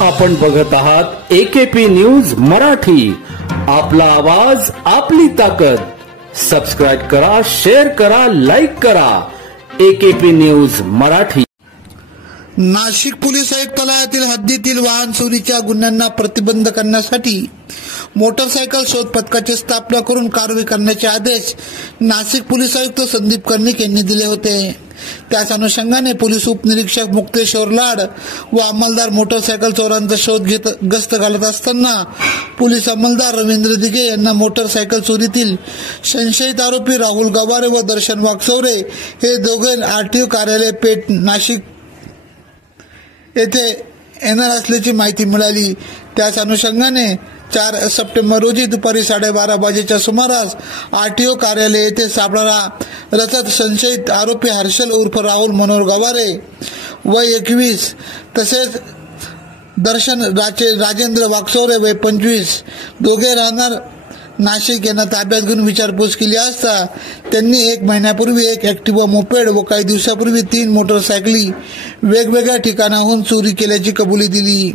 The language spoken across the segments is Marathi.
आपण बघत आहात AKP न्यूज मराठी, आपला आवाज आपली ताकद। सबस्क्राइब करा, शेअर करा, लाईक करा। AKP news Marathi. Nashik police आयुक्तालयातील हद्दीतील वाहन चोरीच्या गुन्ह्यांना प्रतिबंध करण्यासाठी मोटरसायकल शोध पथकाची स्थापना करून कारवाई करण्याचे आदेश नाशिक पोलीस आयुक्त संदीप कर्णिक यांनी दिले होते। त्याच अनुषंगाने पोलीस उपनिरीक्षक मुक्तेश्वर लाड व अंमलदार मोटरसायकल चोरांचा शोध घेत गस्त घालत असताना पोलीस अंमलदार रवींद्र दिघे यांना मोटरसायकल चोरीतील संशयित आरोपी राहुल गवारे व दर्शन वागचौरे हे दोघे RTO कार्यालय पेठ नाशिक येथे येणार असल्याची माहिती मिळाली। त्याच अनुषंगाने 4 सप्टेंबर रोजी दुपारी 12:30 वाजेच्या सुमारास RTO कार्यालय येथे सापळा रचत संशयित आरोपी हर्षल उर्फ राहुल मनोहर गवारे वय 21 तसेच दर्शन राजेंद्र वागचौरे वय 25 दोघे राहणार नाशिक यांना ताब्यात घेऊन विचारपूस केली असता त्यांनी 1 महिन्यापूर्वी एक ॲक्टिवा मोपेड व काही दिवसापूर्वी 3 मोटरसायकली वेगवेगळ्या ठिकाणाहून चोरी केल्याची कबुली दिली।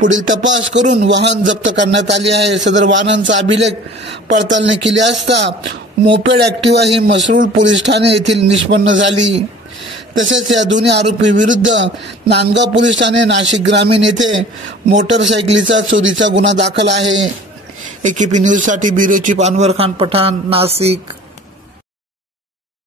पुढील तपास करून वाहन जप्त करण्यात आले आहे। सदर वाहनांचा अभिलेख पडताळणी केली असता मोपेड ॲक्टिवा ही मसरूळ पोलीस ठाणे येथील निष्पन्न झाली। तसेच या दोन्ही आरोपी विरुद्ध नांदगाव पोलीस ठाणे नाशिक ग्रामीण येथे मोटरसायकलीचा चोरीचा गुन्हा दाखल आहे। AKP न्यूज साठी ब्युरो चीफ अनवर खान पठाण, नाशिक।